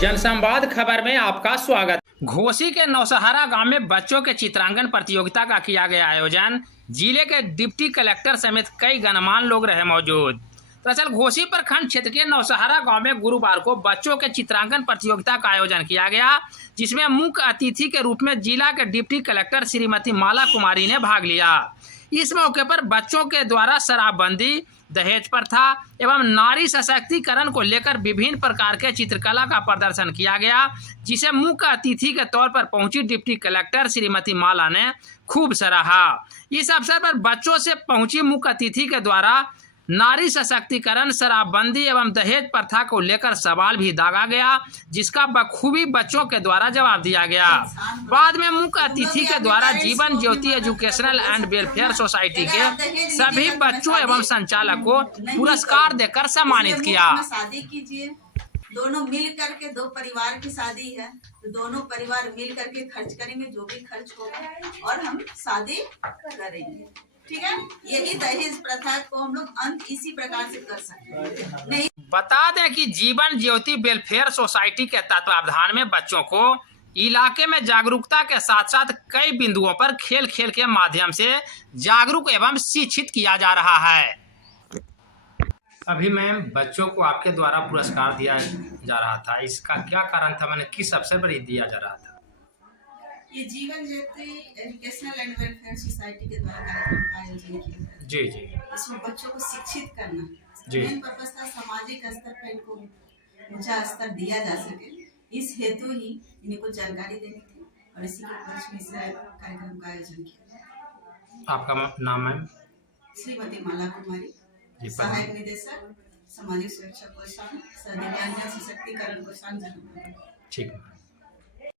जनसंवाद खबर में आपका स्वागत। घोसी के नौसहारा गांव में बच्चों के चित्रांकन प्रतियोगिता का किया गया आयोजन। जिले के डिप्टी कलेक्टर समेत कई गणमान्य लोग रहे मौजूद। दरअसल घोसी प्रखंड क्षेत्र के नौसहारा गांव में गुरुवार को बच्चों के चित्रांकन प्रतियोगिता का आयोजन किया गया, जिसमें मुख्य अतिथि के रूप में जिला के डिप्टी कलेक्टर श्रीमती माला कुमारी ने भाग लिया। इस मौके पर बच्चों के द्वारा शराबबंदी, दहेज प्रथा एवं नारी सशक्तिकरण को लेकर विभिन्न प्रकार के चित्रकला का प्रदर्शन किया गया, जिसे मुख्य अतिथि के तौर पर पहुंची डिप्टी कलेक्टर श्रीमती माला ने खूब सराहा। इस अवसर पर बच्चों से पहुंची मुख्य अतिथि के द्वारा नारी सशक्तिकरण, शराबबंदी एवं दहेज प्रथा को लेकर सवाल भी दागा गया, जिसका बखूबी बच्चों के द्वारा जवाब दिया गया। बाद में मुख्य अतिथि के द्वारा Jeevan Jyoti educational and welfare society के सभी बच्चों एवं संचालक को पुरस्कार देकर सम्मानित किया। शादी कीजिए, दोनों मिल करके, दो परिवार की शादी है तो दोनों परिवार मिल करके खर्च करेंगे, जो भी खर्च होगा, और हम शादी करेंगे। ठीक है, यही दहेज प्रथा को हम लोग अंत इसी प्रकार से कर सकते हैं। नहीं, बता दें कि जीवन ज्योति वेलफेयर सोसाइटी के तत्वावधान में बच्चों को इलाके में जागरूकता के साथ साथ कई बिंदुओं पर खेल खेल के माध्यम से जागरूक एवं शिक्षित किया जा रहा है। अभी मैम, बच्चों को आपके द्वारा पुरस्कार दिया जा रहा था, इसका क्या कारण था? मैंने किस अवसर पर दिया जा रहा था? ये Jeevan Jyoti educational and welfare society के द्वारा कार्यक्रम का आयोजन किया गया। जी जी। इसमें बच्चों को शिक्षित करना, जी। पर्पस था सामाजिक स्तर पर इनको ऊंचा स्तर दिया जा सके, इस हेतु ही इनको जानकारी देनी थी और इसी के उपलक्ष्य में इस कार्यक्रम का आयोजन किया। आपका नाम है? श्रीमती माला कुमारी, सहायक निदेशक सामाजिक सुरक्षा कोषांग, दिव्यांग सशक्तिकरण कोषांग। ठीक है।